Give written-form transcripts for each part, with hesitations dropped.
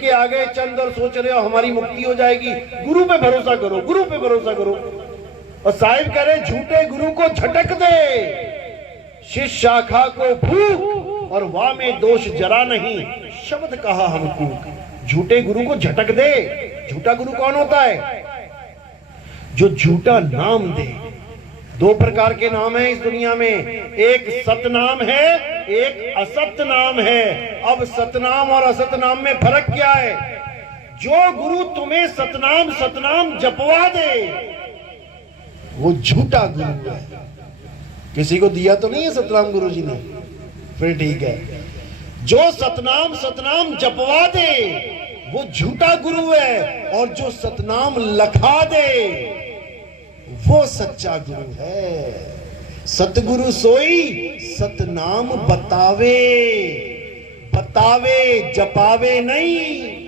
के आ गए चंद और सोच रहे हो हमारी मुक्ति हो जाएगी। गुरु पे भरोसा करो, गुरु पे भरोसा करो। और साहिब कह रहे झूठे गुरु को झटक दे, शिष्य शाखा को फूक और वाह में दोष जरा नहीं, शब्द कहा हमको। झूठे गुरु को झटक दे। झूठा गुरु कौन होता है? जो झूठा नाम दे। दो प्रकार के नाम है इस दुनिया में, एक सतनाम है, एक असत नाम है। अब सतनाम और असत नाम में फर्क क्या है? जो गुरु तुम्हें सतनाम सतनाम जपवा दे वो झूठा गुरु है। किसी को दिया तो नहीं है सतनाम गुरु जी ने? फिर ठीक है। जो सतनाम सतनाम जपवा दे वो झूठा गुरु है, और जो सतनाम लखा दे वो सच्चा गुरु है। सतगुरु सोई सतनाम बतावे, बतावे जपावे नहीं।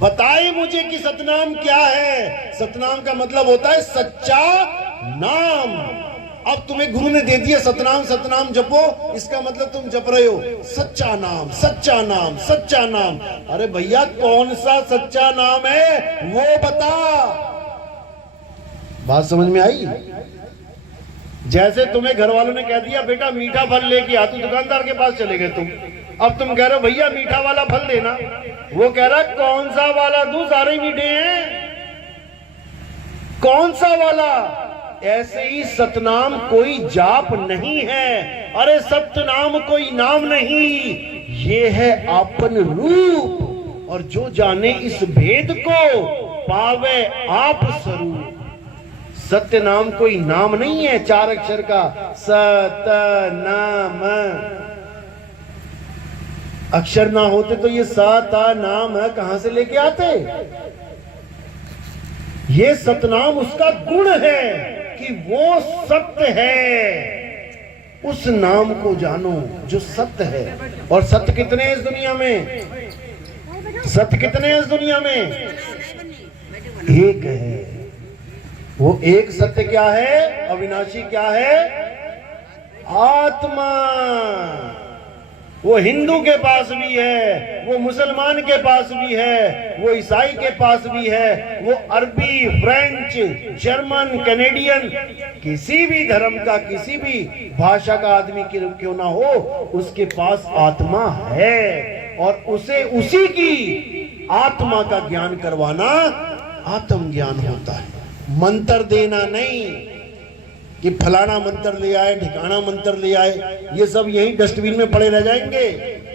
बताए मुझे कि सतनाम क्या है। सतनाम का मतलब होता है सच्चा नाम। अब तुम्हें गुरु ने दे दिया सतनाम सतनाम जपो, इसका मतलब तुम जप रहे हो सच्चा नाम सच्चा नाम सच्चा नाम। अरे भैया कौन सा सच्चा नाम है वो बता। बात समझ में आई? जैसे तुम्हें घर वालों ने कह दिया बेटा मीठा फल लेके आ, तो दुकानदार के पास चले गए तुम। अब तुम कह रहे हो भैया मीठा वाला फल देना, वो कह रहा कौन सा वाला दूं, सारे मीठे हैं, कौन सा वाला। ऐसे ही सतनाम कोई जाप नहीं है। अरे सतनाम कोई नाम नहीं, ये है आपन रूप। और जो जाने इस भेद को पावे आप स्वरूप। सत्य नाम कोई नाम नहीं है 4 अक्षर का। सतनाम अक्षर ना होते तो ये सता नाम कहां से लेके आते? ये सतनाम उसका गुण है कि वो सत्य है। उस नाम को जानो जो सत्य है। और सत्य कितने हैं इस दुनिया में? सत्य कितने हैं इस दुनिया में? एक है। वो एक सत्य क्या है? अविनाशी क्या है? आत्मा। वो हिंदू के पास भी है, वो मुसलमान के पास भी है, वो ईसाई के पास भी है, वो अरबी, फ्रेंच, जर्मन, कैनेडियन, किसी भी धर्म का, किसी भी भाषा का आदमी क्यों ना हो, उसके पास आत्मा है। और उसे उसी की आत्मा का ज्ञान करवाना आत्म ज्ञान होता है। मंत्र देना नहीं कि फलाना मंत्र ले आए, ठिकाना मंत्र ले आए, ये सब यही डस्टबिन में पड़े रह जाएंगे।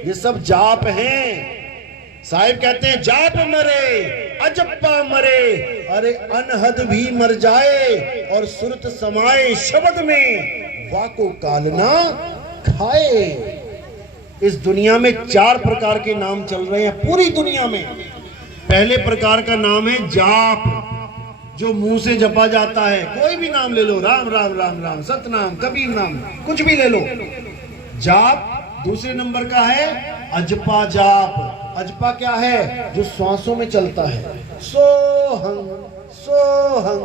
ये सब जाप हैं। साहिब कहते हैं जाप मरे अजप्पा मरे। अरे अनहद भी मर जाए और सुरत समाए शब्द में, वाको कालना खाए। इस दुनिया में 4 प्रकार के नाम चल रहे हैं पूरी दुनिया में। पहले प्रकार का नाम है जाप, जो मुंह से जपा जाता है। कोई भी नाम ले लो, राम राम राम राम, सतनाम, कबीर नाम, कुछ भी ले लो, जाप। दूसरे नंबर का है अजपा जाप। अजपा क्या है? जो श्वासों में चलता है। सोहंग सोहंग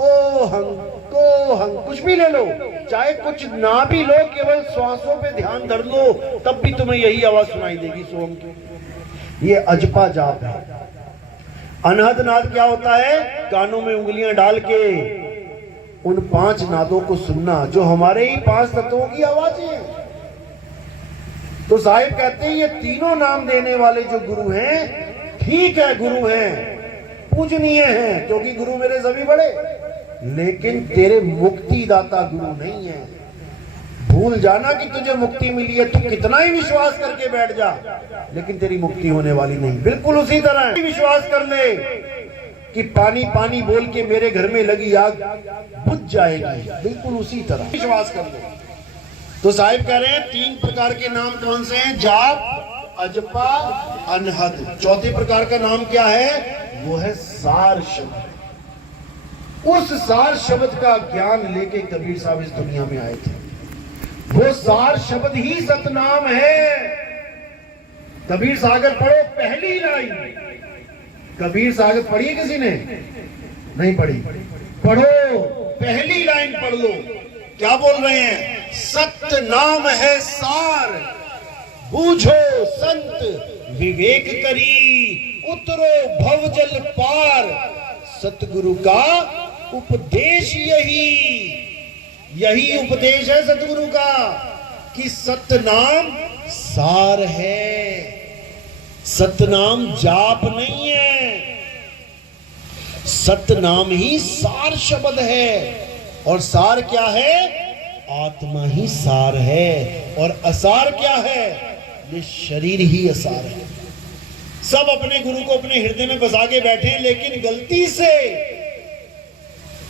ओहंग कोहंग, कुछ भी ले लो, चाहे कुछ ना भी लो, केवल श्वासों पे ध्यान धर लो, तब भी तुम्हें यही आवाज सुनाई देगी सोहंग की। ये अजपा जाप है। अनहद नाद क्या होता है? कानों में उंगलियां डाल के उन 5 नादों को सुनना, जो हमारे ही 5 तत्वों की आवाजें हैं। तो साहिब कहते हैं ये तीनों नाम देने वाले जो गुरु हैं, ठीक है गुरु हैं, पूजनीय हैं, क्योंकि गुरु मेरे सभी बड़े, लेकिन तेरे मुक्ति दाता गुरु नहीं है। भूल जाना कि तुझे मुक्ति मिली है, तू कितना ही विश्वास करके बैठ जा, लेकिन तेरी मुक्ति होने वाली नहीं। बिल्कुल उसी तरह विश्वास कर ले कि पानी पानी बोल के मेरे घर में लगी आग बुझ जाएगी, बिल्कुल उसी तरह विश्वास कर ले। तो साहिब कह रहे हैं 3 प्रकार के नाम कौन से हैं? जाप, अजपा, अनहद। चौथे प्रकार का नाम क्या है? वो है सार शब्द। उस सार शब्द का ज्ञान लेके कबीर साहब इस दुनिया में आए थे। वो सार शब्द ही सतनाम है। कबीर सागर पढ़ो, पहली लाइन। कबीर सागर पढ़ी है किसी ने? नहीं पढ़ी। पढ़ो, पहली लाइन पढ़ लो। क्या बोल रहे हैं? सत्य नाम है सार, बूझो संत विवेक करी, उतरो भवजल पार। सतगुरु का उपदेश यही उपदेश है सतगुरु का कि सतनाम सार है, सतनाम जाप नहीं है, सतनाम ही सार शब्द है। और सार क्या है? आत्मा ही सार है। और असार क्या है? ये शरीर ही असार है। सब अपने गुरु को अपने हृदय में बसा के बैठे हैं, लेकिन गलती से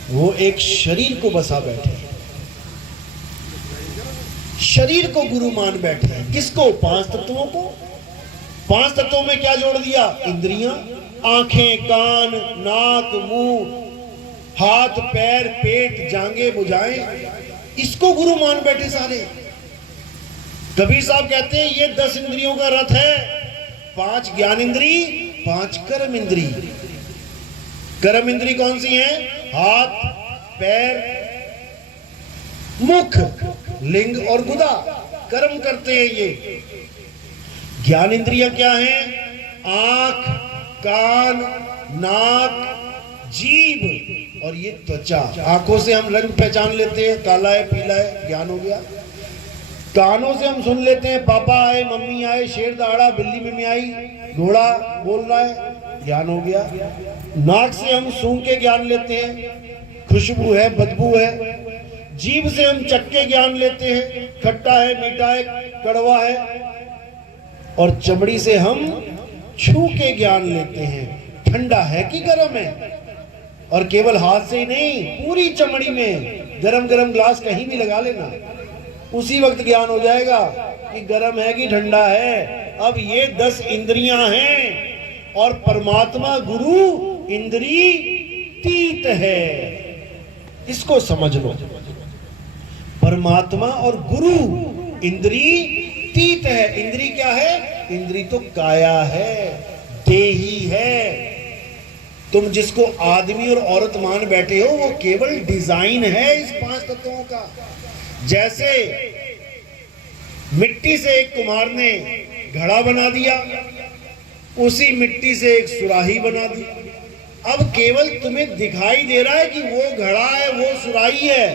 वो एक शरीर को बसा बैठे हैं, शरीर को गुरु मान बैठे हैं। किसको? 5 तत्वों को। 5 तत्वों में क्या जोड़ दिया? इंद्रियां, आंखें, कान, नाक, मुंह, हाथ, पैर, पेट, जांघें, भुजाएं, इसको गुरु मान बैठे सारे। कबीर साहब कहते हैं ये 10 इंद्रियों का रथ है। 5 ज्ञान इंद्री, 5 कर्म इंद्री। कर्म इंद्री कौन सी है? हाथ, पैर, मुख, लिंग और गुदा कर्म करते हैं ये। ज्ञान इंद्रियां क्या हैं? आंख, कान, नाक, जीभ और ये त्वचा। आंखों से हम रंग पहचान लेते हैं, काला है, पीला है, ज्ञान हो गया। कानों से हम सुन लेते हैं, पापा आए, मम्मी आए, शेर दहाड़ा, बिल्ली मिमियाई, घोड़ा बोल रहा है, ज्ञान हो गया। नाक से हम सूंघ के ज्ञान लेते हैं, खुशबू है, बदबू है। जीभ से हम चख के ज्ञान लेते हैं, खट्टा है, मीठा है, कड़वा है। और चमड़ी से हम छू के ज्ञान लेते हैं, ठंडा है कि गर्म है। और केवल हाथ से ही नहीं, पूरी चमड़ी में गरम गरम ग्लास कहीं भी लगा लेना, उसी वक्त ज्ञान हो जाएगा कि गर्म है कि ठंडा है। अब ये 10 इंद्रियां हैं और परमात्मा गुरु इंद्रियतीत है, इसको समझ लो। परमात्मा और गुरु इंद्रियतीत है। इंद्री क्या है? इंद्री तो काया है, देही है। तुम जिसको आदमी और औरत मान बैठे हो वो केवल डिजाइन है इस 5 तत्वों का। जैसे मिट्टी से एक कुम्हार ने घड़ा बना दिया, उसी मिट्टी से एक सुराही बना दी। अब केवल तुम्हें दिखाई दे रहा है कि वो घड़ा है, वो सुराही है,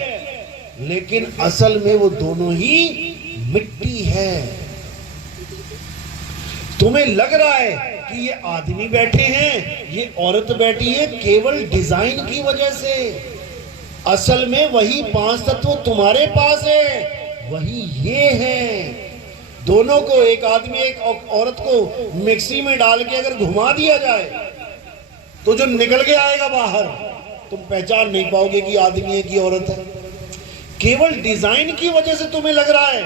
लेकिन असल में वो दोनों ही मिट्टी है। तुम्हें लग रहा है कि ये आदमी बैठे हैं, ये औरत बैठी है, केवल डिजाइन की वजह से। असल में वही 5 तत्व तुम्हारे पास है, वही ये है। दोनों को, एक आदमी एक औरत को मिक्सी में डाल के अगर घुमा दिया जाए तो जो निकल के आएगा बाहर, तुम पहचान नहीं पाओगे कि आदमी है कि औरत है। केवल डिजाइन की वजह से तुम्हें लग रहा है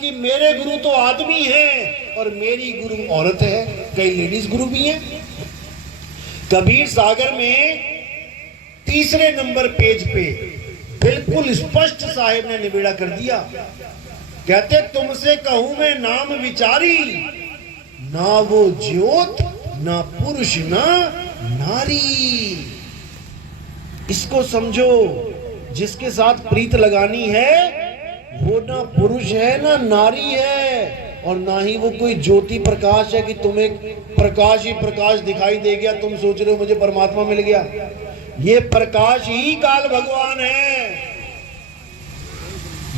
कि मेरे गुरु तो आदमी हैं और मेरी गुरु औरत है। कई लेडीज गुरु भी हैं। कबीर सागर में 3 नंबर पेज पे बिल्कुल स्पष्ट साहिब ने निबेड़ा कर दिया। कहते तुमसे कहूं मैं नाम विचारी, ना वो ज्योत, ना पुरुष, ना नारी। इसको समझो, जिसके साथ प्रीत लगानी है वो ना पुरुष है ना नारी है, और ना ही वो कोई ज्योति प्रकाश है कि तुम्हें प्रकाश ही प्रकाश दिखाई दे गया, तुम सोच रहे हो मुझे परमात्मा मिल गया। ये प्रकाश ही काल भगवान है,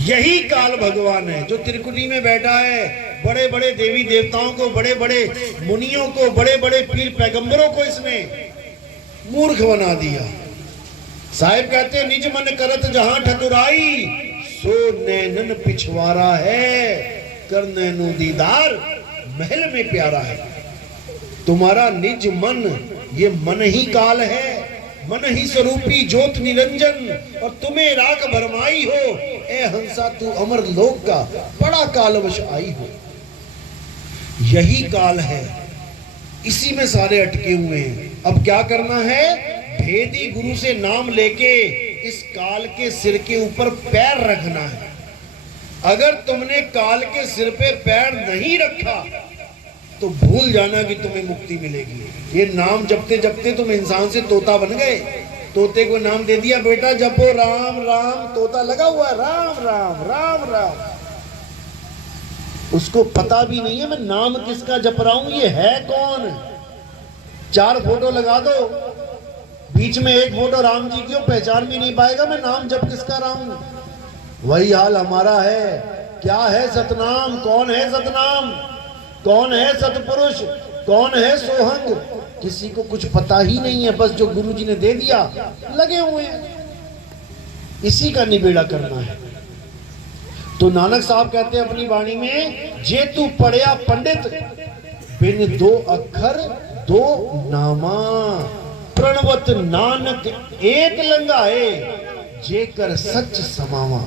यही काल भगवान है जो त्रिकुटी में बैठा है। बड़े बड़े देवी देवताओं को, बड़े बड़े मुनियों को, बड़े बड़े पीर पैगंबरों को इसने मूर्ख बना दिया। साहिब कहते हैं निज मन करत जहां ठकुराई, सो नैनन पिछवारा है, कर नैनो दीदार महल में प्यारा है। तुम्हारा निज मन, ये मन ही काल है, मन ही स्वरूपी ज्योत निरंजन, और तुम्हें राख भरमाई हो, ए हंसा तू अमर लोक का बड़ा कालवश आई हो। यही काल है, इसी में सारे अटके हुए हैं। अब क्या करना है? भेदी गुरु से नाम लेके इस काल के सिर के ऊपर पैर रखना है। अगर तुमने काल के सिर पे पैर नहीं रखा तो भूल जाना कि तुम्हें मुक्ति मिलेगी। ये नाम जपते जपते तुम इंसान से तोता बन गए। तोते को नाम दे दिया, बेटा जपो राम राम, तोता लगा हुआ राम राम राम राम। उसको पता भी नहीं है मैं नाम किसका जप रहा हूं, ये है कौन। 4 फोटो लगा दो, बीच में एक फोटो राम जी की हो, पहचान भी नहीं पाएगा मैं नाम जप किसका रहा हूं। वही हाल हमारा है। क्या है सतनाम, कौन है सतनाम, कौन है सतपुरुष, कौन है सोहंग, किसी को कुछ पता ही नहीं है। बस जो गुरु जी ने दे दिया लगे हुए हैं, इसी का निबेड़ा करना है। तो नानक साहब कहते हैं अपनी वाणी में, जे तू पढ़िया पंडित बिन 2 अक्षर 2 नामा, प्रणवत नानक एक लंगाए, जेकर सच समावा।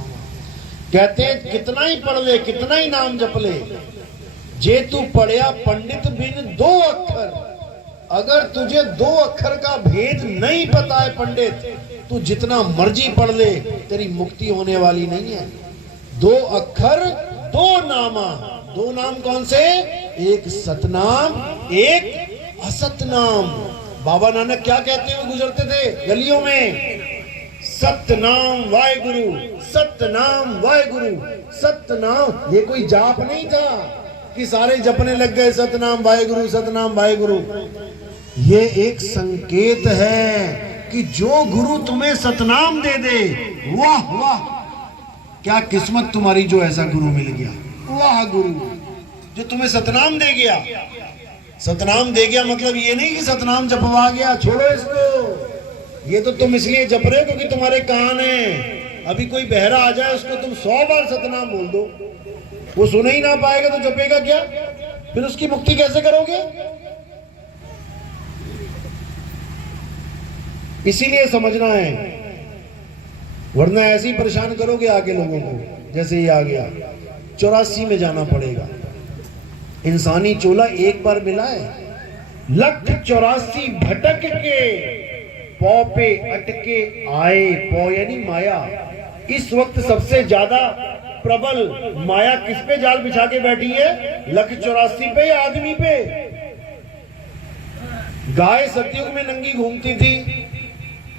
कहते हैं कितना ही पढ़ ले, कितना ही नाम जप ले, जे तू पढ़िया पंडित बिन 2 अक्षर, अगर तुझे 2 अक्षर का भेद नहीं पता है पंडित, तू जितना मर्जी पढ़ ले तेरी मुक्ति होने वाली नहीं है। 2 अक्षर 2 नामा। 2 नाम कौन से? एक सतनाम, एक असतनाम। बाबा नानक क्या कहते हुए गुजरते थे गलियों में? सतनाम वाहेगुरु, सतनाम वाहेगुरु, सतनाम। ये कोई जाप नहीं था कि सारे जपने लग गए सतनाम वाहेगुरु, सतनाम वाहेगुरु। ये एक संकेत है कि जो गुरु तुम्हें सतनाम दे दे, वाह वाह क्या किस्मत तुम्हारी जो ऐसा गुरु मिल गया। वाह गुरु जो तुम्हें सतनाम दे गया। सतनाम दे गया मतलब ये नहीं कि सतनाम जपवा गया, छोड़ो इसको। ये तो तुम इसलिए जप रहे हो क्योंकि तुम्हारे कान है। अभी कोई बहरा आ जाए उसको तुम 100 बार सतनाम बोल दो, वो सुन ही ना पाएगा तो जपेगा क्या? फिर उसकी मुक्ति कैसे करोगे? इसीलिए समझना है, वरना ऐसे ही परेशान करोगे आगे लोगों को। जैसे ही आ गया 84 में जाना पड़ेगा। इंसानी चोला एक बार मिला है, 184 भटक के पौ पे अटके आए। पौ यानी माया। इस वक्त सबसे ज्यादा प्रबल माया किस पे जाल बिछा के बैठी है? 184 पे या आदमी पे? गाय सतयुग में नंगी घूमती थी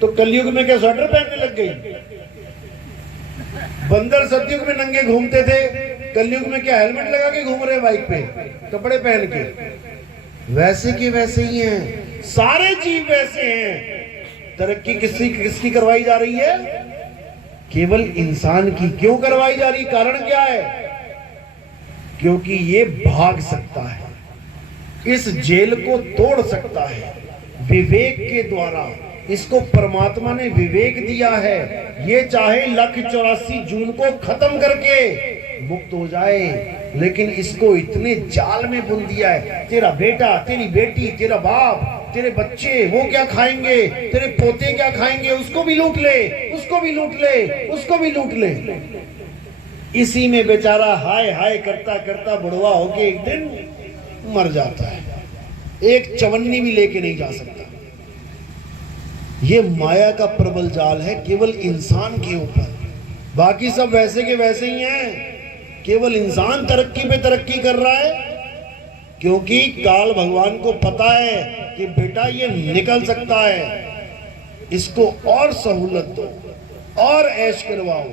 तो कलयुग में क्या स्वेटर पहनने लग गई? बंदर सतयुग में नंगे घूमते थे, कलयुग में क्या हेलमेट लगा के घूम रहे बाइक पे, कपड़े पहन के? वैसे के वैसे ही हैं, सारे जीव वैसे हैं। तरक्की किसकी करवाई जा रही है? केवल इंसान की। क्यों करवाई जा रही? कारण क्या है? क्योंकि ये भाग सकता है, इस जेल को तोड़ सकता है विवेक के द्वारा। इसको परमात्मा ने विवेक दिया है। ये चाहे 184 जून को खत्म करके मुक्त हो जाए, लेकिन इसको इतने जाल में बुन दिया है। तेरा बेटा, तेरी बेटी, तेरा बाप, तेरे बच्चे वो क्या खाएंगे, तेरे पोते क्या खाएंगे, उसको भी लूट ले, उसको भी लूट ले, उसको भी लूट ले। इसी में बेचारा हाय हाय करता करता बुढ़वा होके एक दिन मर जाता है। एक चवन्नी भी लेके नहीं जा सकता। ये माया का प्रबल जाल है केवल इंसान के ऊपर। बाकी सब वैसे के वैसे ही हैं, केवल इंसान तरक्की पे तरक्की कर रहा है। क्योंकि काल भगवान को पता है कि बेटा ये निकल सकता है, इसको और सहूलत दो, और ऐश करवाओ,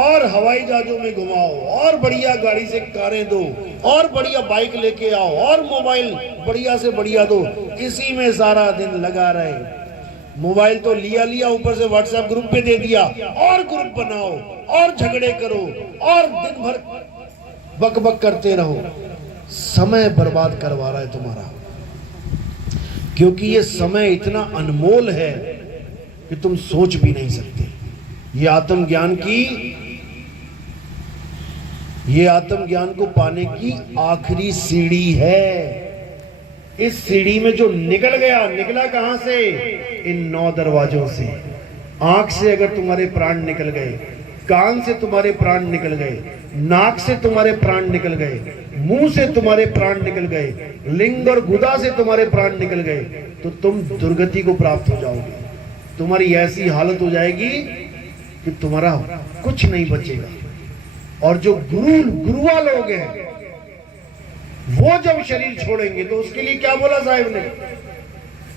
और हवाई जहाजों में घुमाओ, और बढ़िया गाड़ी से कारें दो, और बढ़िया बाइक लेके आओ, और मोबाइल बढ़िया से बढ़िया दो। इसी में सारा दिन लगा रहे। मोबाइल तो लिया ऊपर से व्हाट्सएप ग्रुप पे दे दिया, और ग्रुप बनाओ, और झगड़े करो, और दिन भर बक बक करते रहो। समय बर्बाद करवा रहा है तुम्हारा। क्योंकि ये समय इतना अनमोल है कि तुम सोच भी नहीं सकते। ये आत्मज्ञान को पाने की आखिरी सीढ़ी है। इस सीढ़ी में जो निकल गया, निकला कहां से? इन 9 दरवाजों से। आंख से अगर तुम्हारे प्राण निकल गए, कान से तुम्हारे प्राण निकल गए, नाक से तुम्हारे प्राण निकल गए, मुंह से तुम्हारे प्राण निकल गए, लिंग और गुदा से तुम्हारे प्राण निकल गए, तो तुम दुर्गति को प्राप्त हो जाओगे। तुम्हारी ऐसी हालत हो जाएगी कि तुम्हारा कुछ नहीं बचेगा। और जो गुरुआ लोग हैं वो जब शरीर छोड़ेंगे तो उसके लिए क्या बोला साहिब ने?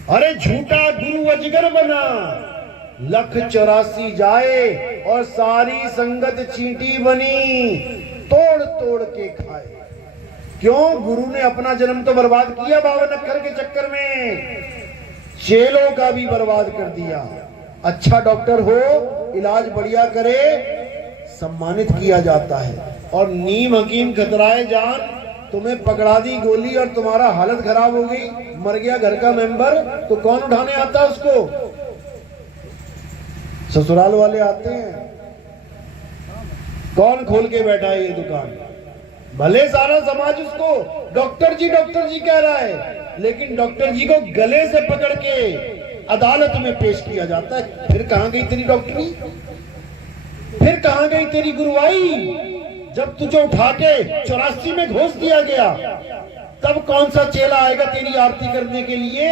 अरे झूठा गुरु अजगर बना, 184 जाए और सारी संगत चींटी बनी, तोड़ तोड़ के खाए। क्यों? गुरु ने अपना जन्म तो बर्बाद किया 52 अक्षर के चक्कर में, चेलों का भी बर्बाद कर दिया। अच्छा डॉक्टर हो, इलाज बढ़िया करे, सम्मानित किया जाता है। और नीम हकीम खतराए जान, तुम्हें पकड़ा दी गोली और तुम्हारा हालत खराब हो गई, मर गया घर का मेंबर, तो कौन उठाने आता उसको? ससुराल वाले आते हैं। कौन खोल के बैठा है ये दुकान? भले सारा समाज उसको डॉक्टर जी कह रहा है, लेकिन डॉक्टर जी को गले से पकड़ के अदालत में पेश किया जाता है। फिर कहां गई तेरी डॉक्टरी? फिर कहां गई तेरी गुरुवाई? जब तुझे उठा के 84 में घोष दिया गया, तब कौन सा चेला आएगा तेरी आरती करने के लिए?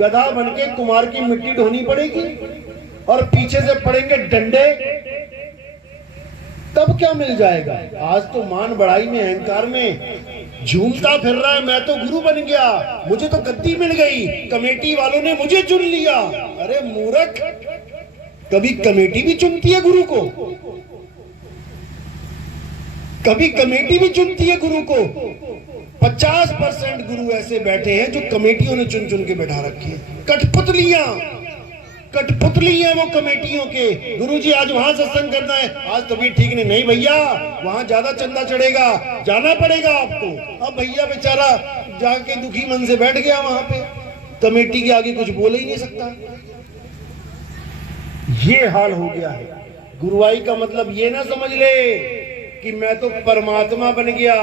गधा बनके कुमार की मिट्टी ढोनी पड़ेगी और पीछे से पड़ेंगे डंडे, तब क्या मिल जाएगा? आज तो मान बढ़ाई में, अहंकार में झूमता फिर रहा है, मैं तो गुरु बन गया, मुझे तो गद्दी मिल गई, कमेटी वालों ने मुझे चुन लिया। अरे मूर्ख, कभी कमेटी भी चुनती है गुरु को? कभी कमेटी भी चुनती है गुरु को? 50% गुरु ऐसे बैठे हैं जो कमेटियों ने चुन चुन के बैठा रखे हैं। कठपुतलियां वो कमेटियों के। गुरुजी आज वहां सत्संग करना है, आज तबीयत ठीक नहीं भैया, वहां ज्यादा चंदा चढ़ेगा, जाना पड़ेगा आपको। अब भैया बेचारा जाके दुखी मन से बैठ गया वहां पे, कमेटी के आगे कुछ बोल ही नहीं सकता। ये हाल हो गया है। गुरुवाई का मतलब ये ना समझ ले कि मैं तो परमात्मा बन गया।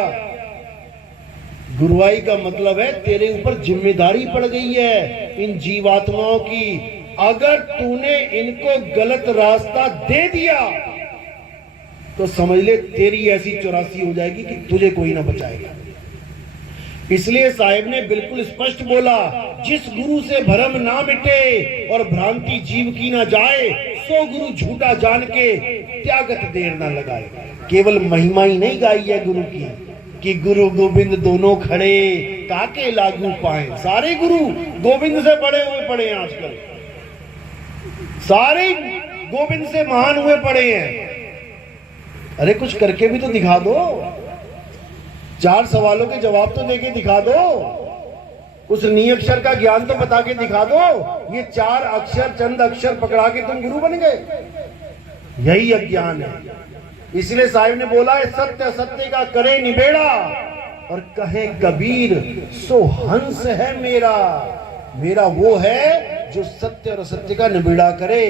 गुरुवाई का मतलब है तेरे ऊपर जिम्मेदारी पड़ गई है इन जीवात्माओं की। अगर तूने इनको गलत रास्ता दे दिया तो समझ ले तेरी ऐसी 84 हो जाएगी कि तुझे कोई ना बचाएगा। इसलिए साहिब ने बिल्कुल स्पष्ट बोला, जिस गुरु से भरम ना मिटे और भ्रांति जीव की ना जाए, सो गुरु झूठा जान के त्यागत देर ना लगाए। केवल महिमा ही नहीं गाई है गुरु की कि गुरु गोविंद दोनों खड़े काके लागू पाए। सारे गुरु गोविंद से बड़े हुए पड़े हैं आजकल, सारे गोविंद से महान हुए पड़े हैं। अरे कुछ करके भी तो दिखा दो, 4 सवालों के जवाब तो देके दिखा दो, उस नी अक्षर का ज्ञान तो बता के दिखा दो। ये 4 अक्षर, चंद अक्षर पकड़ा के तुम गुरु बन गए, यही अज्ञान है। इसलिए साहिब ने बोला है, सत्य सत्य का करे निबेड़ा, और कहे कबीर सो हंस है मेरा। मेरा वो है जो सत्य और असत्य का निबेड़ा करे।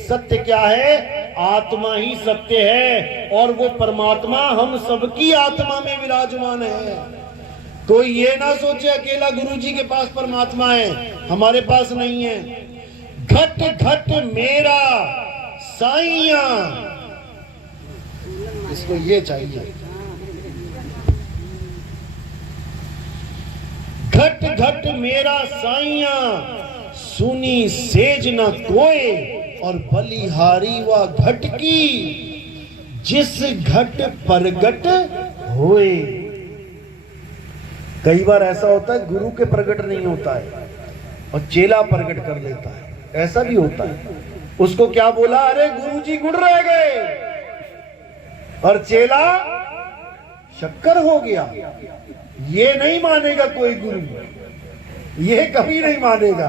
सत्य क्या है? आत्मा ही सत्य है, और वो परमात्मा हम सबकी आत्मा में विराजमान है। कोई ये ना सोचे अकेला गुरुजी के पास परमात्मा है, हमारे पास नहीं है। घट घट मेरा साईया, इसको ये चाहिए। घट घट मेरा साईया, सुनी सेज न कोय, और बलिहारी व घट की, जिस घट प्रगट होए। कई बार ऐसा होता है गुरु के प्रगट नहीं होता है और चेला प्रगट कर लेता है, ऐसा भी होता है। उसको क्या बोला? अरे गुरुजी गुड़ रह गए, और चेला शक्कर हो गया। ये नहीं मानेगा कोई गुरु, ये कभी नहीं मानेगा,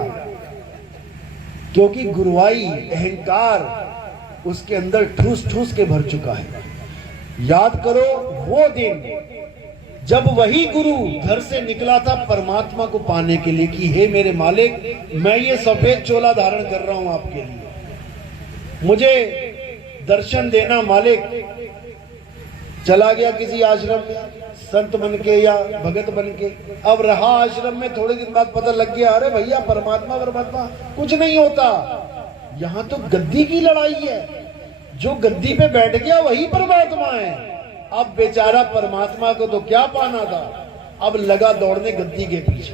क्योंकि गुरुवाई अहंकार उसके अंदर ठूस ठूस के भर चुका है। याद करो वो दिन जब वही गुरु घर से निकला था परमात्मा को पाने के लिए कि हे मेरे मालिक, मैं ये सफेद चोला धारण कर रहा हूं आपके लिए, मुझे दर्शन देना मालिक। चला गया किसी आश्रम में संत बन के या भगत बन के, अब रहा आश्रम में, थोड़े दिन बाद पता लग गया अरे भैया परमात्मा परमात्मा कुछ नहीं होता, यहां तो गद्दी की लड़ाई है, जो गद्दी पे बैठ गया वही परमात्मा है। अब बेचारा परमात्मा को तो क्या पाना था, अब लगा दौड़ने गद्दी के पीछे,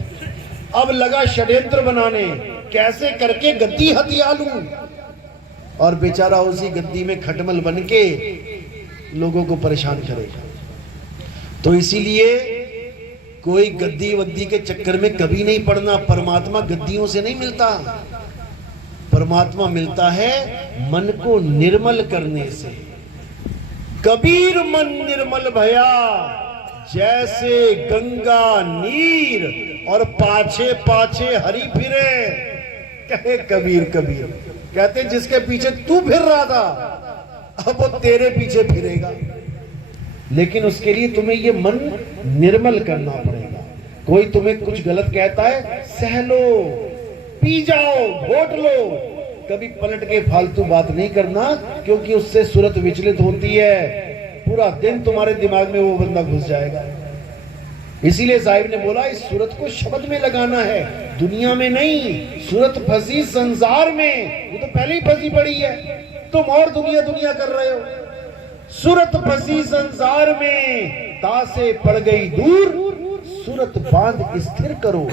अब लगा षड्यंत्र बनाने, कैसे करके गद्दी हथिया लूं, और बेचारा उसी गद्दी में खटमल बन के लोगों को परेशान करेगा। तो इसीलिए कोई गद्दी वद्दी के चक्कर में कभी नहीं पड़ना। परमात्मा गद्दियों से नहीं मिलता, परमात्मा मिलता है मन को निर्मल करने से। कबीर मन निर्मल भया, जैसे गंगा नीर और पाछे पाछे हरी फिरे। कहे कबीर कबीर कहते जिसके पीछे तू फिर रहा था अब वो तेरे पीछे फिरेगा, लेकिन उसके लिए तुम्हें ये मन निर्मल करना पड़ेगा। कोई तुम्हें कुछ गलत कहता है, सह लो, पी जाओ, घोट लो, कभी पलट के फालतू बात नहीं करना, क्योंकि उससे सूरत विचलित होती है। पूरा दिन तुम्हारे दिमाग में वो बंदा घुस जाएगा। इसीलिए साहिब ने बोला इस सूरत को शब्द में लगाना है, दुनिया में नहीं। सूरत फंसी संसार में, वो तो पहले ही फंसी पड़ी है, तुम और दुनिया दुनिया कर रहे हो। सूरत फंसी संसार में, तासे पड़ गई दूर, सूरत बांध स्थिर करो,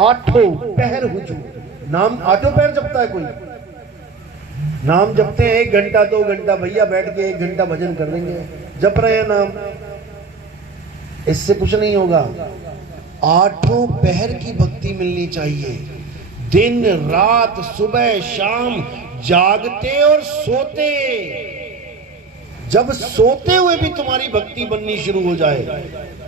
आठों पहर हुजूर। नाम आठों पहर जपता है कोई? नाम जपते हैं 1 घंटा 2 घंटा, भैया बैठ के 1 घंटा भजन कर देंगे, जप रहे हैं नाम, इससे कुछ नहीं होगा। आठों पहर की भक्ति मिलनी चाहिए, दिन रात सुबह शाम, जागते और सोते। जब सोते हुए भी तुम्हारी भक्ति बननी शुरू हो जाए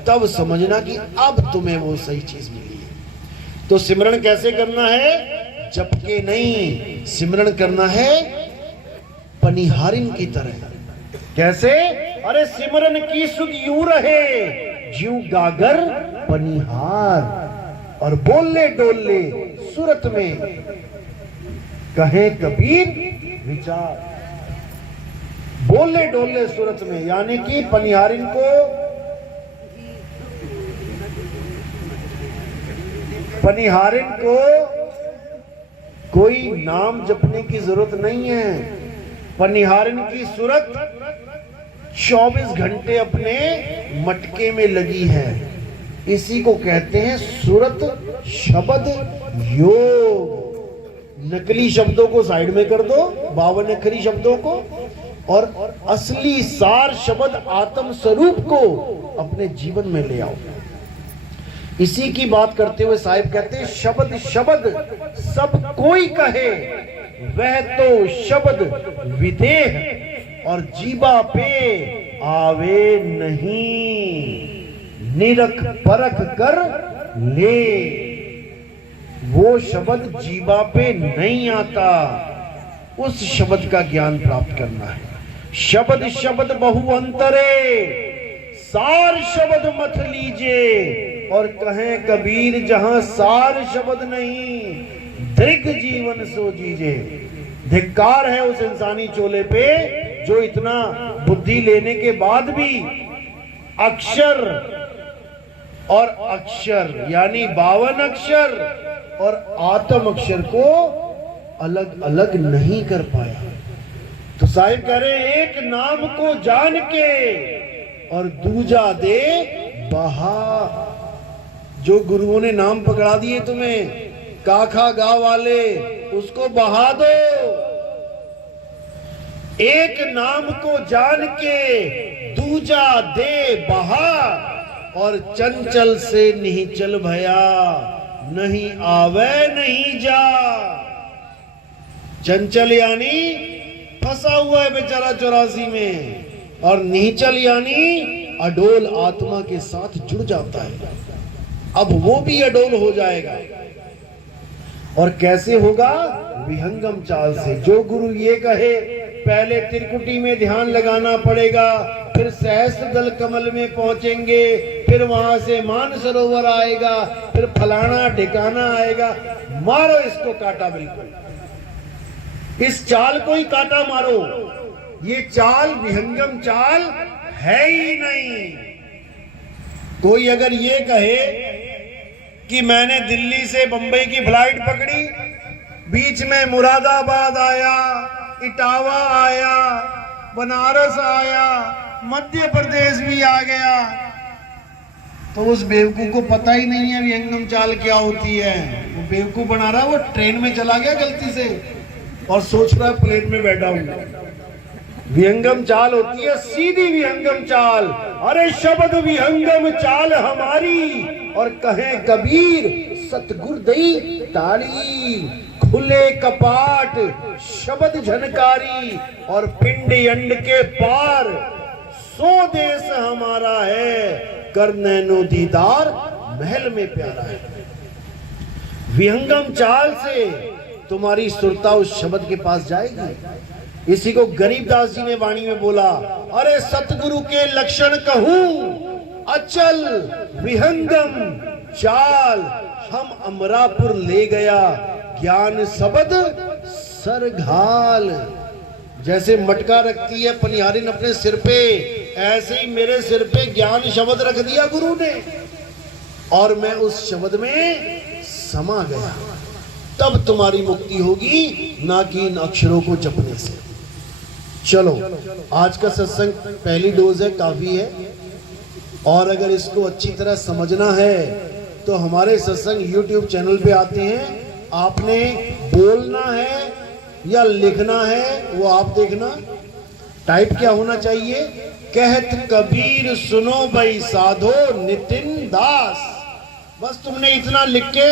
तब समझना कि अब तुम्हें वो सही चीज मिली है। तो सिमरन कैसे करना है? जप के नहीं, सिमरन करना है पनिहारिन की तरह। कैसे? अरे सिमरन की सुध यूं रहे ज्यों गागर पनिहार, और बोले डोले सूरत में, कहे कबीर विचार। बोले डोले सूरत में यानी कि पनिहारिन को, पनिहारिन को कोई नाम जपने की जरूरत नहीं है। पनिहारिन की सूरत 24 घंटे अपने मटके में लगी है। इसी को कहते हैं सूरत शब्द योग। नकली शब्दों को साइड में कर दो, 52 अक्षरी शब्दों को, और असली सार शब्द आत्म स्वरूप को अपने जीवन में ले आओ। इसी की बात करते हुए साहिब कहते हैं शब्द शब्द सब कोई कहे, वह तो शब्द विदेह और जीबा पे आवे नहीं, निरख परख कर ले। वो शब्द जीबा पे नहीं आता, उस शब्द का ज्ञान प्राप्त करना है। शब्द शब्द बहु अंतरे, सार शब्द मत लीजिए, और कहें कबीर जहां सार शब्द नहीं, दृग जीवन सो जीजे। धिक्कार है उस इंसानी चोले पे जो इतना बुद्धि लेने के बाद भी अक्षर और अक्षर यानी 52 अक्षर और आत्म अक्षर को अलग अलग नहीं कर पाया। तो साहिब कह रहे एक नाम को जान के और दूजा दे बहा। जो गुरुओं ने नाम पकड़ा दिए तुम्हें, काखा गा वाले, उसको बहा दो। एक नाम को जान के दूजा दे बहा, और चंचल से नहीं चल भया, नहीं आवे नहीं जा। चंचल यानी फंसा हुआ है बेचारा 84 में, और निचल यानी अडोल आत्मा के साथ जुड़ जाता है। अब वो भी अडोल हो जाएगा। और कैसे होगा? विहंगम चाल से। जो गुरु ये कहे पहले त्रिकुटी में ध्यान लगाना पड़ेगा, फिर सहस्त्र दल कमल में पहुंचेंगे, फिर वहां से मान सरोवर आएगा, फिर फलाना ठिकाना आएगा, मारो इसको काटा, बिल्कुल इस चाल को ही काटा मारो। ये चाल विहंगम चाल है ही नहीं। कोई अगर ये कहे कि मैंने दिल्ली से बंबई की फ्लाइट पकड़ी, बीच में मुरादाबाद आया, इटावा आया, बनारस आया, मध्य प्रदेश भी आ गया, तो उस बेवकूफ को पता ही नहीं है विहंगम चाल क्या होती है। वो बेवकूफ बना रहा है, वो ट्रेन में चला गया गलती से और सोच रहा है प्लेन में बैठा हूं। विहंगम चाल होती है सीधी विहंगम चाल। अरे शब्द विहंगम चाल हमारी, और कहे कबीर सतगुर दई तारी, खुले कपाट शब्द झनकारी, और पिंड अंड के पार सो देश हमारा है, कर नैनो दीदार महल में प्यारा है। विहंगम चाल से तुम्हारी सुरता उस शब्द के पास जाएगी। इसी को गरीबदास जी ने वाणी में बोला, अरे सतगुरु के लक्षण कहूं, अचल विहंगम चाल, हम अमरापुर ले गया ज्ञान शब्द सरघाल। जैसे मटका रखती है पनिहारिन अपने सिर पे, ऐसे ही मेरे सिर पे ज्ञान शब्द रख दिया गुरु ने, और मैं उस शब्द में समा गया। तब तुम्हारी मुक्ति होगी, ना कि इन अक्षरों को जपने से। चलो, आज का सत्संग पहली डोज है, काफी है। और अगर इसको अच्छी तरह समझना है तो हमारे सत्संग YouTube चैनल पे आते हैं। आपने बोलना है या लिखना है वो आप देखना। टाइप क्या होना चाहिए? कहत कबीर सुनो भाई साधो नितिन दास। बस तुमने इतना लिख के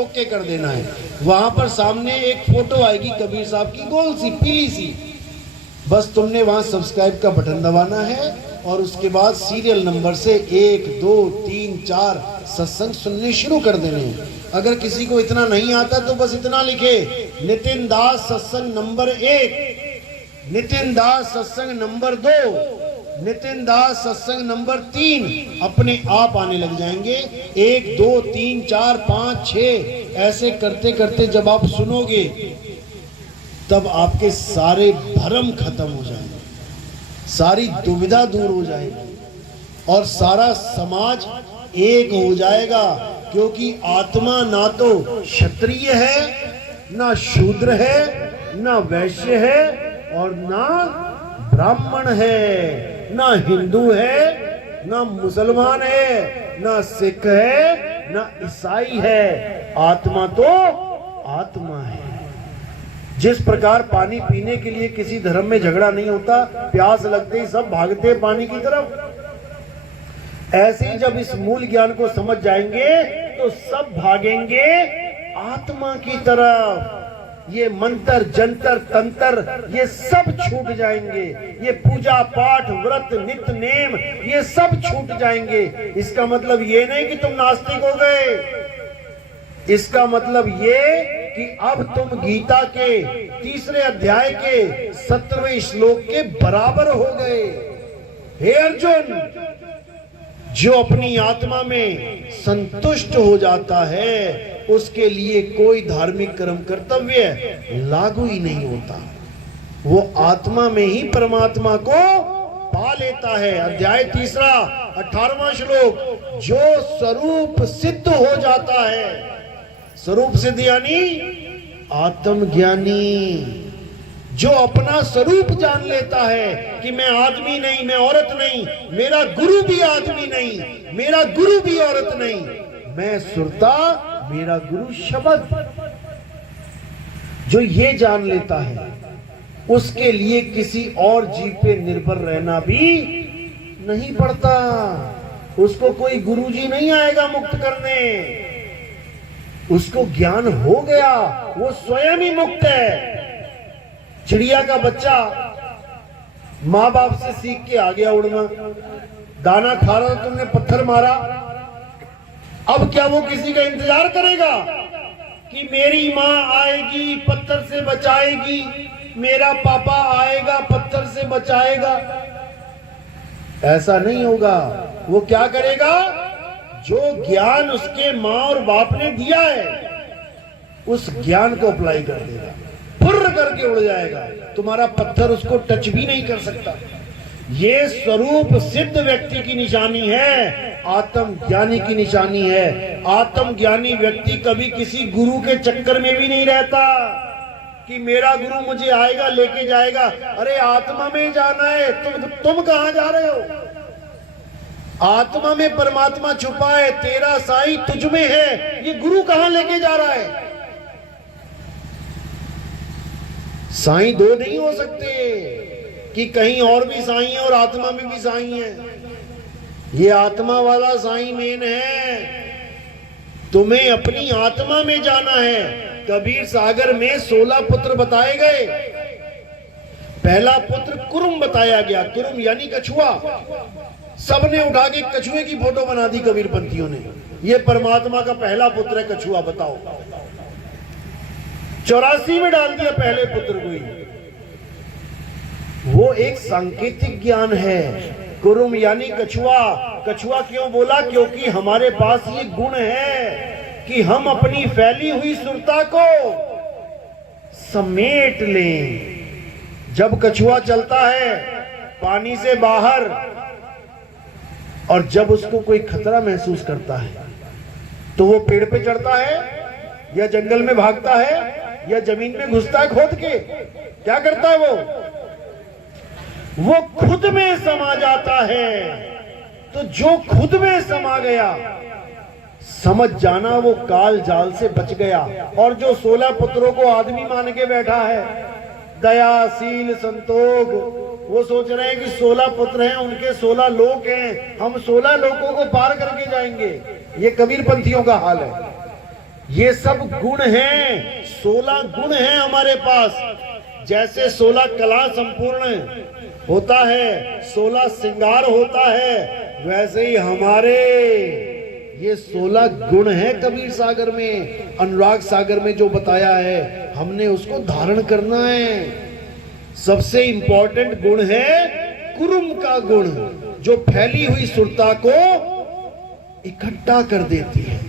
ओके कर देना है। वहां पर सामने एक फोटो आएगी कबीर साहब की, गोल सी पीली सी। बस तुमने वहां सब्सक्राइब का बटन दबाना है और उसके बाद सीरियल नंबर से 1, 2, 3, 4 सत्संग सुनने शुरू कर देने हैं। अगर किसी को इतना नहीं आता तो बस इतना लिखे, नितिन दास सत्संग नंबर 1, नितिन दास सत्संग नंबर 2, नितिन दास सत्संग नंबर 3। अपने आप आने लग जाएंगे। 1, 2, 3, 4, 5, 6 ऐसे करते करते जब आप सुनोगे तब आपके सारे भ्रम खत्म हो जाएंगे, सारी दुविधा दूर हो जाएगी और सारा समाज एक हो जाएगा। क्योंकि आत्मा ना तो क्षत्रिय है, ना शूद्र है, ना वैश्य है और ना ब्राह्मण है, ना हिंदू है, ना मुसलमान है, ना सिख है, ना ईसाई है। आत्मा तो आत्मा है। जिस प्रकार पानी पीने के लिए किसी धर्म में झगड़ा नहीं होता, प्यास लगते ही सब भागते हैं पानी की तरफ, ऐसे ही जब इस मूल ज्ञान को समझ जाएंगे तो सब भागेंगे आत्मा की तरफ। ये मंत्र जंतर तंत्र ये सब छूट जाएंगे। ये पूजा पाठ व्रत नित्य नेम ये सब छूट जाएंगे। इसका मतलब ये नहीं कि तुम नास्तिक हो गए। इसका मतलब ये कि अब तुम गीता के 3रे अध्याय के 17वें श्लोक के बराबर हो गए। हे अर्जुन, जो अपनी आत्मा में संतुष्ट हो जाता है उसके लिए कोई धार्मिक कर्म कर्तव्य लागू ही नहीं होता। वो आत्मा में ही परमात्मा को पा लेता है। अध्याय 3 18वां श्लोक, जो स्वरूप सिद्ध हो जाता है। स्वरूप सिद्ध यानी आत्मज्ञानी, जो अपना स्वरूप जान लेता है कि मैं आदमी नहीं, मैं औरत नहीं, मेरा गुरु भी आदमी नहीं, मेरा गुरु भी औरत नहीं, मैं सुरता, मेरा गुरु शब्द। जो ये जान लेता है उसके लिए किसी और जीव पे निर्भर रहना भी नहीं पड़ता। उसको कोई गुरुजी नहीं आएगा मुक्त करने। उसको ज्ञान हो गया, वो स्वयं ही मुक्त है। चिड़िया का बच्चा माँ बाप से सीख के आ गया उड़ना। दाना खा रहा था, तुमने पत्थर मारा, अब क्या वो किसी का इंतजार करेगा कि मेरी माँ आएगी पत्थर से बचाएगी, मेरा पापा आएगा पत्थर से बचाएगा? ऐसा नहीं होगा। वो क्या करेगा? जो ज्ञान उसके माँ और बाप ने दिया है उस ज्ञान को अप्लाई कर देगा, फुर्र करके उड़ जाएगा। तुम्हारा पत्थर उसको टच भी नहीं कर सकता। ये स्वरूप सिद्ध व्यक्ति की निशानी है, आत्म ज्ञानी की निशानी है। आत्म ज्ञानी व्यक्ति कभी किसी गुरु के चक्कर में भी नहीं रहता कि मेरा गुरु मुझे आएगा लेके जाएगा। अरे आत्मा में जाना है, तुम कहां जा रहे हो? आत्मा में परमात्मा छुपा है, तेरा साईं तुझ में है। ये गुरु कहां लेके जा रहा है? साईं दो नहीं हो सकते कि कहीं और भी साईं है और आत्मा में भी साईं है। ये आत्मा वाला साईं मेन है। तुम्हें अपनी आत्मा में जाना है। कबीर सागर में 16 पुत्र बताए गए। पहला पुत्र कुरुम बताया गया, कुरुम यानी कछुआ। सबने उठा के कछुए की फोटो बना दी कबीरपंथियों ने। ये परमात्मा का पहला पुत्र है कछुआ, बताओ। 84 में डाल दिया पहले पुत्र को ही। वो एक सांकेतिक ज्ञान है। कुरुम यानी कछुआ। कछुआ क्यों बोला? क्योंकि हमारे पास ये गुण है कि हम अपनी फैली हुई सुरता को समेट लें। जब कछुआ चलता है पानी से बाहर और जब उसको कोई खतरा महसूस करता है तो वो पेड़ पे चढ़ता है या जंगल में भागता है या जमीन में घुसता है खोद के? क्या करता है वो खुद में समा जाता है। तो जो खुद में समा गया, समझ जाना वो काल जाल से बच गया। और जो 16 पुत्रों को आदमी मान के बैठा है, दया, शील, संतोष, वो सोच रहे हैं कि 16 पुत्र हैं, उनके 16 लोक हैं, हम 16 लोकों को पार करके जाएंगे। ये कबीरपंथियों का हाल है। ये सब गुण हैं, 16 गुण हैं हमारे पास। जैसे 16 कला संपूर्ण होता है, 16 श्रृंगार होता है, वैसे ही हमारे ये 16 गुण है कबीर सागर में, अनुराग सागर में जो बताया है, हमने उसको धारण करना है। सबसे इंपॉर्टेंट गुण है कुरुम का गुण, जो फैली हुई सुरता को इकट्ठा कर देती है।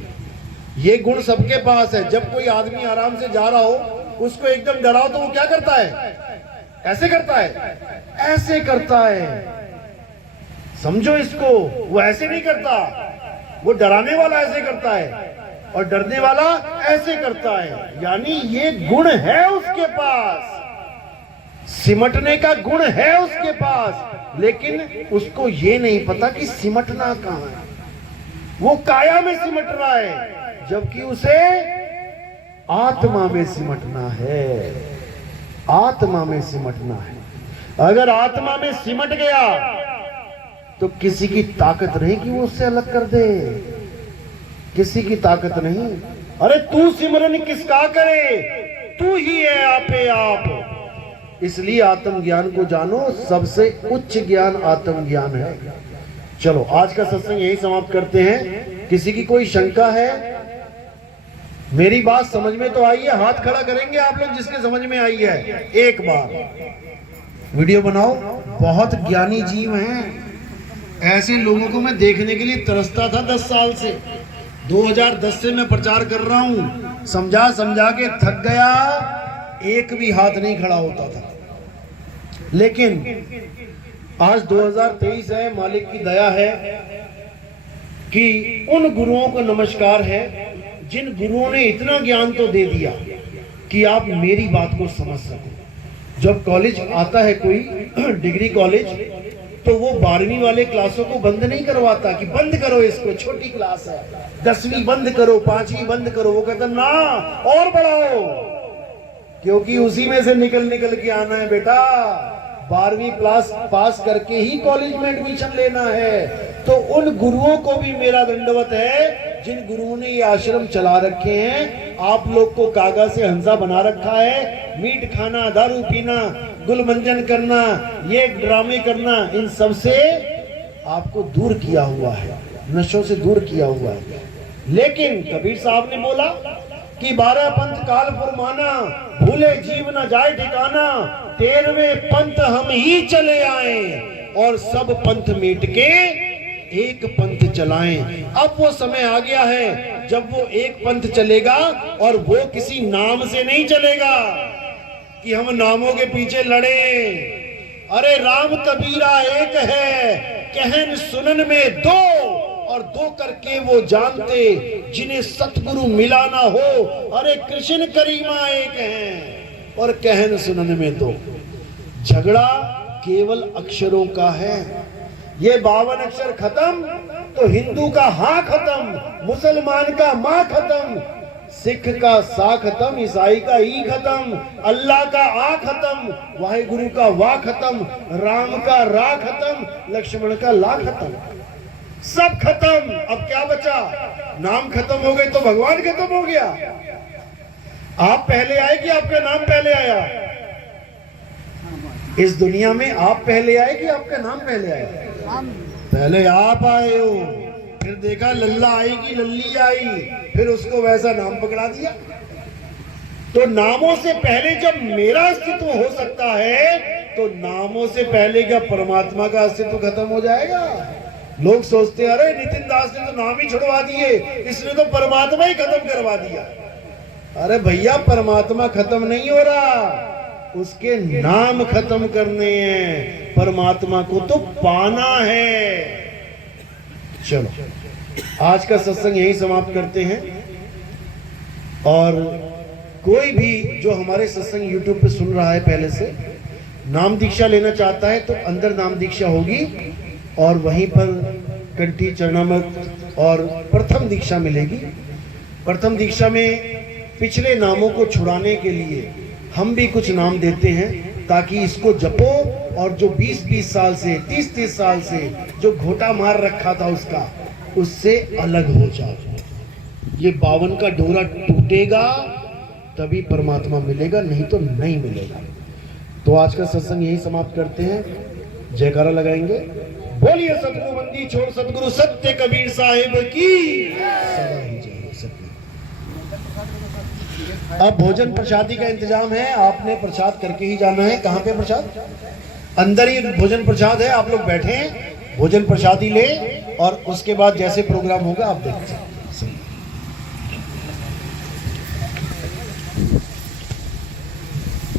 ये गुण सबके पास है। जब कोई आदमी आराम से जा रहा हो, उसको एकदम डराओ तो वो क्या करता है? ऐसे करता है, ऐसे करता है। समझो इसको, वो ऐसे नहीं करता। वो डराने वाला ऐसे करता है और डरने वाला ऐसे करता है। यानी ये गुण है उसके पास, सिमटने का गुण है उसके पास, लेकिन उसको ये नहीं पता कि सिमटना कहां है। वो काया में सिमट रहा है, जबकि उसे आत्मा में सिमटना है। आत्मा में सिमटना है। अगर आत्मा में सिमट गया तो किसी की ताकत नहीं कि वो उससे अलग कर दे। किसी की ताकत नहीं। अरे तू सिमरन किसका करे, तू ही है आपे आप। इसलिए आत्मज्ञान को जानो, सबसे उच्च ज्ञान आत्मज्ञान है। चलो आज का सत्संग यही समाप्त करते हैं। किसी की कोई शंका है? मेरी बात समझ में तो आई है? हाथ खड़ा करेंगे आप लोग जिसके समझ में आई है। एक बार वीडियो बनाओ। बहुत ज्ञानी जीव हैं। ऐसे लोगों को मैं देखने के लिए तरसता था 10 साल से। 2010 से मैं प्रचार कर रहा हूं। समझा समझा के थक गया, एक भी हाथ नहीं खड़ा होता था। लेकिन आज 2023 है, मालिक की दया है कि उन गुरुओं को नमस्कार है जिन गुरुओं ने इतना ज्ञान तो दे दिया कि आप मेरी बात को समझ सको। जब कॉलेज आता है कोई डिग्री कॉलेज, तो वो 12वीं वाले क्लासों को बंद नहीं करवाता कि बंद करो इसको, छोटी क्लास है, 10वीं बंद करो, 5वीं बंद करो। वो कहता ना और बढ़ाओ, क्योंकि उसी में से निकल के आना है बेटा। 12वीं क्लास पास करके ही कॉलेज में एडमिशन लेना है। तो उन गुरुओं को भी मेरा दंडवत है जिन गुरुओं ने ये आश्रम चला रखे हैं। आप लोग को कागा से हंसा बना रखा है। मीट खाना, दारू पीना, गुलमंजन करना, ये ड्रामे करना, इन सब से आपको दूर किया हुआ है, नशों से दूर किया हुआ है। लेकिन कबीर साहब ने बोला कि 12 पंथ काल फरमाना, भूले जीव न जाए ठिकाना, 13वें पंथ हम ही चले आए और सब पंथ मिट के एक पंथ चलाएं। अब वो समय आ गया है जब वो एक पंथ चलेगा और वो किसी नाम से नहीं चलेगा कि हम नामों के पीछे लड़े। अरे राम कबीरा एक है, कहन सुनन में दो, और दो करके वो जानते जिन्हें सतगुरु मिला ना हो। अरे कृष्ण करीमा एक हैं और कहन सुनन में दो। झगड़ा केवल अक्षरों का है। ये 52 अक्षर खत्म तो हिंदू का हा खत्म, मुसलमान का माँ खत्म, सिख का सा खत्म, ईसाई का ई खत्म, अल्लाह का आ खत्म, वाहिगुरु का वाह खत्म, राम का रा खत्म, लक्ष्मण का ला खत्म, सब खत्म। अब क्या बचा? नाम खत्म हो गए तो भगवान खत्म हो गया। आप पहले आए कि आपका नाम पहले आया? इस दुनिया में आप पहले आए कि आपका नाम पहले आया? पहले आप आए हो, फिर देखा लल्ला आएगी लल्ली आई, फिर उसको वैसा नाम पकड़ा दिया। तो नामों से पहले जब मेरा अस्तित्व हो सकता है, तो नामों से पहले क्या परमात्मा का अस्तित्व खत्म हो जाएगा? लोग सोचते हैं अरे नितिन दास ने तो नाम ही छुड़वा दिए, इसने तो परमात्मा ही खत्म करवा दिया। अरे भैया, परमात्मा खत्म नहीं हो रहा, उसके नाम खत्म करने हैं, परमात्मा को तो पाना है। चलो, आज का सत्संग यही समाप्त करते हैं। और कोई भी जो हमारे सत्संग YouTube पे सुन रहा है पहले से, नाम दीक्षा लेना चाहता है तो अंदर नाम दीक्षा होगी और वहीं पर कंठी चरणामृत और प्रथम दीक्षा मिलेगी। प्रथम दीक्षा में पिछले नामों को छुड़ाने के लिए हम भी कुछ नाम देते हैं, ताकि इसको जपो और जो 20-20 साल से 30-30 साल से जो घोटा मार रखा था उससे अलग हो जाओ। ये 52 का डोरा टूटेगा तभी परमात्मा मिलेगा, नहीं तो नहीं मिलेगा। तो आज का सत्संग यही समाप्त करते हैं। जयकारा लगाएंगे। बोलिए सतगुरु बंदी छोड़ सतगुरु सत्य कबीर साहिब की सदा ही जय। सत्य। अब भोजन प्रसादी का इंतजाम है, आपने प्रसाद करके ही जाना है। कहाँ पे प्रसाद? अंदर ही भोजन प्रसाद है, आप लोग बैठे भोजन प्रसादी ले और उसके बाद जैसे प्रोग्राम होगा आप देख सकते हैं।